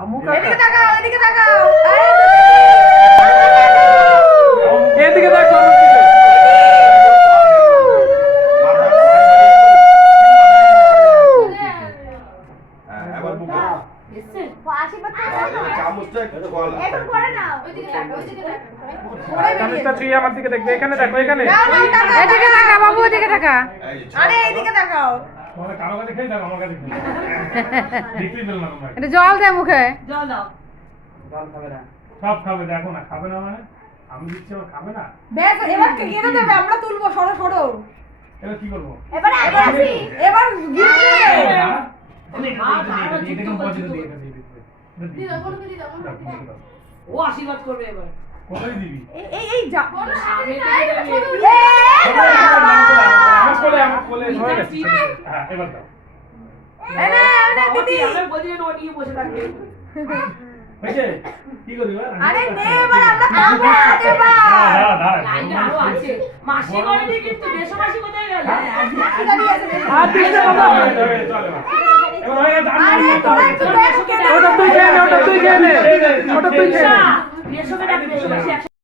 এদিকে তাকাও এদিকে তাকাও এদিকে দেখো এবার বুঝো আশীর্বাদ করে দাও চামচটা একটু বল এখন করে নাও ওইদিকে তাকাও ওইদিকে তাকাও চামচটা ছুঁয়ে আমার দিকে দেখবে এখানে দেখো এখানে এদিকে তাকা বাবু এদিকে তাকা আরে এইদিকে তাকাও তোমাদের কারো কাছে খেয়ে দেখো আমার কাছে দেখতেই পেল না তোমরা এটা জল দে মুখে জল দাও জল খাবে না সব খাবে দেখো না খাবে না মানে আমি দিচ্ছি আমার খাবে না বেশ এবার কে কেটে দেবে আমরা তুলবো সরো সরো এবার কি করবো এবার আমি আসি এবার গিফট দেবে ও আশীর্বাদ করবে এবার কোথায় দিবি এই যা আমার কোলে হয়ে গেছে হ্যাঁ এবার দাও দিদি আমি বলি ও নিয়ে বসে থাকবে হয়েছে কি করবি আরে নে এবার আমরা খাবো এবার দাঁড়া দাঁড়া লাইনে আরো আছে মাসি বলেনি কিন্তু দেশবাসী কোথায় গেল আর দিতে বাবা চলে এবার হয়ে গেছে আরে তোরা একটু দেখ ওটা তুই খেয়ে নে ওটা তুই খেয়ে নে ওটা তুই খেয়ে নে দেশবাসী